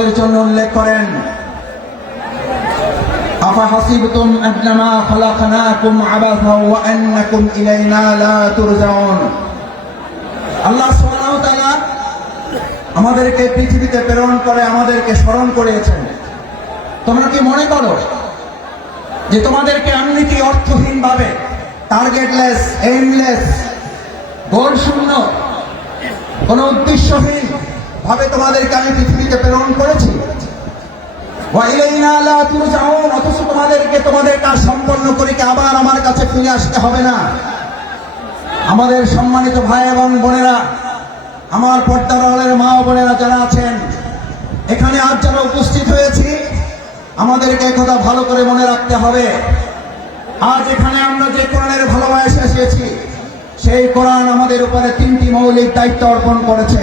আমাদের জন্য উল্লেখ করেন আমাদেরকে পৃথিবীতে প্রেরণ করে, আমাদেরকে স্মরণ করিয়েছেন। তোমরা কি মনে করো যে তোমাদেরকে আমি কি অর্থহীন ভাবে টার্গেটলেস এইমলেস গোল শূন্য কোন উদ্দেশ্যহীন ভাবে তোমাদেরকে আমি পৃথিবীতে প্রেরণ করেছি। অথচ তোমাদেরকে তোমাদের কাজ সম্পন্ন করে আবার আমার কাছে ফিরে আসতে হবে না? আমাদের সম্মানিত ভাই এবং বোনেরা, আমার পর্দার আড়ালের মা বোনেরা যারা আছেন, এখানে আজ যারা উপস্থিত হয়েছি, আমাদেরকে একথা ভালো করে মনে রাখতে হবে। আজ এখানে আমরা যে কোরআনের ভালোবাসা এসেছি, সেই কোরআন আমাদের উপরে তিনটি মৌলিক দায়িত্ব অর্পণ করেছে।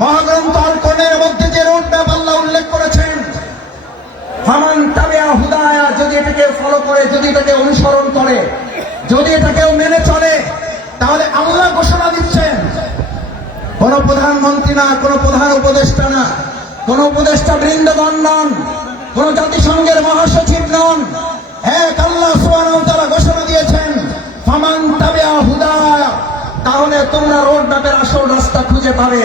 মহাগ্রন্থ অল্পনের মধ্যে যে রোড ম্যাপ আল্লাহ উল্লেখ করেছেন হামান তাবিয়া হুদায়া, যদি এটাকে ফলো করে, যদি এটাকে অনুসরণ করে, যদি এটাকেও মেনে চলে, তাহলে আল্লাহ ঘোষণা দিচ্ছেন, কোন প্রধানমন্ত্রী না, কোন প্রধান উপদেষ্টা না, কোন উপদেষ্টা বৃন্দগণ নন, কোন জাতিসংঘের মহাসচিব নন। এক আল্লাহ ওয়া তাআলা ঘোষণা দিয়েছেন, ফামান তাবিয়া হুদায়া, তাহলে তোমরা রোড ম্যাপের আসল রাস্তা খুঁজে পাবে।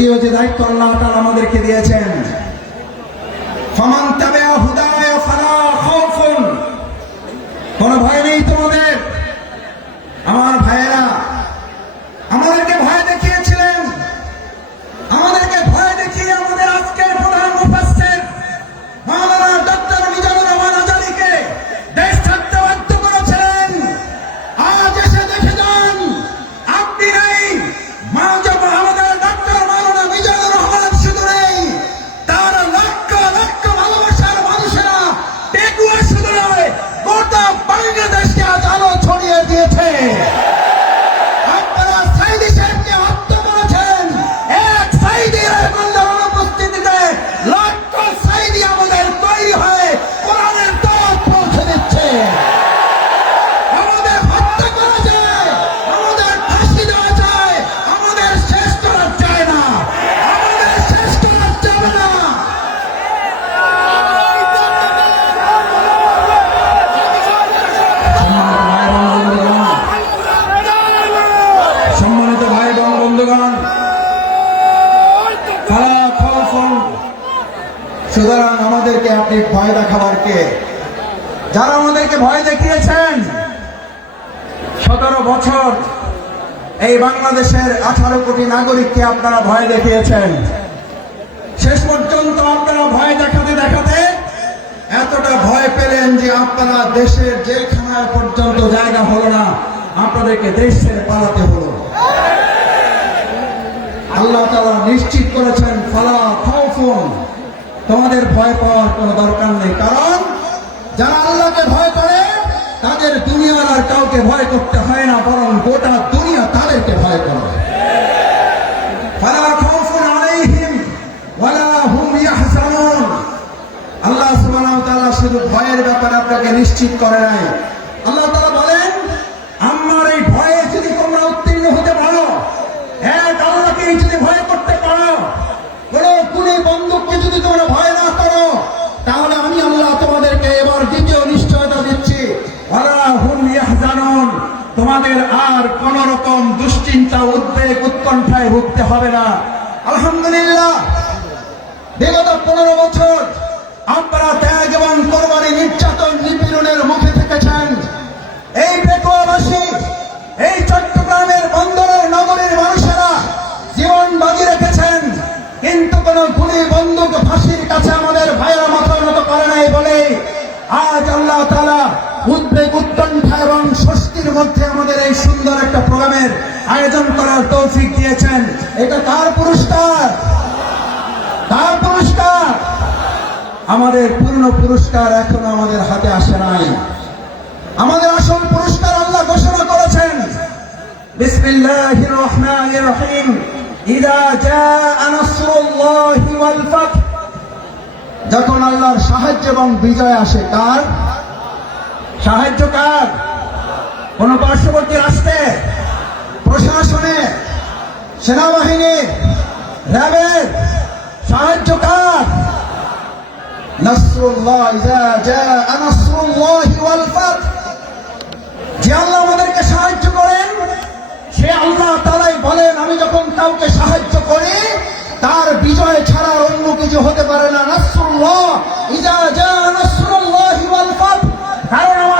দ্বিতীয় যে দায়িত্ব আল্লাহ আমাদেরকে দিয়েছেন। ফমান আমাদেরকে ভয় দেখাবার কে? যারা আমাদেরকে ভয় দেখিয়েছেন, সতেরো বছর এই বাংলাদেশের আঠারো কোটি নাগরিককে আপনারা ভয় দেখিয়েছেন। শেষ পর্যন্ত আপনারা ভয় দেখাতে দেখাতে এতটা ভয় পেলেন যে আপনারা দেশের জেলখানায় পর্যন্ত জায়গা হলো না, আপনাদেরকে দেশ ছেড়ে পালাতে হলো। আল্লাহ তালা নিশ্চিত করেছেন, ফালা খাউফুন। তোমাদের ভয় পাওয়ার কোনো দরকার নেই। কারণ যারা আল্লাহকে ভয় করে, তাদের দুনিয়ার আর কাউকে ভয় করতে হয় না, বরং গোটা দুনিয়া তাদেরকে ভয় করে। আল্লাহ শুধু ভয়ের ব্যাপারে আপনাকে নিশ্চিত করে নাই। দুশ্চিন্তা উদ্বেগ উৎকণ্ঠায় ভুগতে হবে না। আলহামদুলিল্লাহ, বিগত পনেরো বছর আপনারা ত্যাগ এবং কোরবানি নির্যাতন নিপীড়নের মুখে থেকেছেন। এই বেকুয়াবাসী, এই চট্টগ্রামের বন্দরের নগরীর মানুষেরা জীবন বাজি রেখেছেন। কিন্তু কোন গুলি বন্দুক ফাঁসির কাছে আমাদের ভাইয়েরা মাথা নত করে নাই বলে আজ আল্লাহ তালা উদ্বেগ উৎকণ্ঠা এবং স্বস্তির মধ্যে আমাদের এই সুন্দর একটা প্রোগ্রামের আয়োজন করার তৌফিক দিয়েছেন। এটা কার পুরস্কার? তার পুরস্কার? আমাদের পূর্ণ পুরস্কার এখনও আমাদের হাতে আসে নাই। আমাদের আসল পুরস্কার আল্লাহ ঘোষণা করেছেন। বিসমিল্লাহির রহমানির রহিম। ইদা জাআ ওয়াল যখন আল্লাহর সাহায্য এবং বিজয় আসে কার? সাহায্য কার? কোন পার্শ্ববর্তী রাষ্ট্রে? প্রশাসনে? সেনাবাহিনী? র্যাবের? সাহায্য কার? যে আমাদেরকে সাহায্য করেন, সে আল্লাহ তারাই বলেন, আমি যখন কাউকে সাহায্য করি, তার বিজয় ছাড়া অন্য কিছু হতে পারে না। নাসরুল্লাহ ইজা ফাত কারণ আমার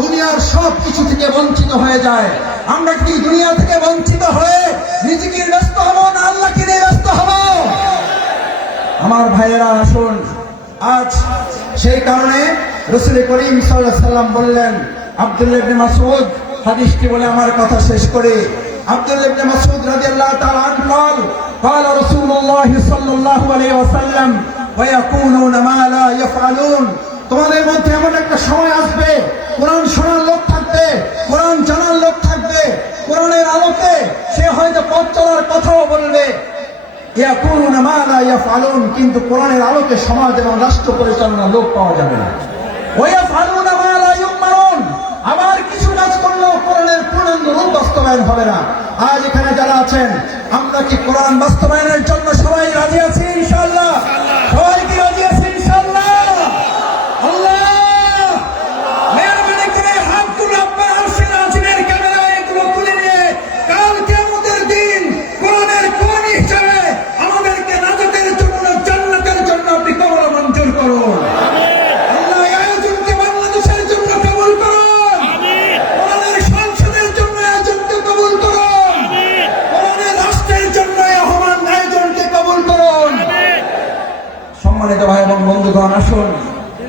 দুনিয়ার সব কিছু থেকে বঞ্চিত হয়ে যায় আমরা কি দুনিয়া থেকে বঞ্চিত হয়ে নিজেকে নিয়ে ব্যস্ত হবো না আল্লাহকে নিয়ে ব্যস্ত হবো আমার ভাইয়েরা আসুন আজ সেই কারণে রসুল করিম সাল্লাহ সাল্লাম বললেন আব্দুল্লাহ ইবনে মাসউদ হাদিসটি বলে আমার কথা শেষ করে আব্দুল্লাহ ইবনে মাসউদ রাদিয়াল্লাহু তাআলা আনহু قال قال رسول الله صلى الله عليه وسلم ويكونون ما لا يفعلون তোমাদের মধ্যে এমন একটা সময় আসবে কোরআন শোনার লোক থাকবে, কোরআন জানার লোক থাকবে, কোরআনের আলোকে সে হয়তো পথ চলার কথাও বলবে। কিন্তু কোরআনের আলোকে সমাজ এবং রাষ্ট্র পরিচালনার লোক পাওয়া যাবে না। আবার কিছু কাজ করলেও কোরআনের পূর্ণাঙ্গ রূপ বাস্তবায়ন হবে না। আজ এখানে যারা আছেন, আমরা কি কোরআন বাস্তবায়নের জন্য সবাই রাজি আছি?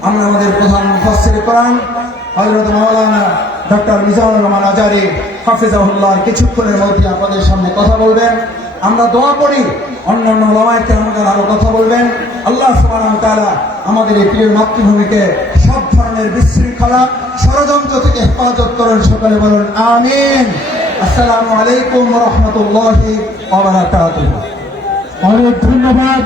আমরা আমাদের প্রধান মুফাসসির কোরআন, হযরত মাওলানা ডক্টর মিজানুর রহমান আজারি হাফিজাহুল্লাহ কিছুক্ষণের মধ্যে আপনাদের সামনে কথা বলবেন। আমরা দোয়া করি, অন্যান্য ওলামায়ে আমাদের আরও কথা বলবেন। আল্লাহ সুবহানাহু তাআলা আমাদের এই প্রিয় মাতৃভূমিকে সব ধরনের বিশৃঙ্খলা, ষড়যন্ত্র থেকে হেফাজত করেন সকলে বলুন, আমিন। আসসালামু আলাইকুম রাহমাতুল্লাহি ওয়া বারাকাতুহু। অনেক ধন্যবাদ।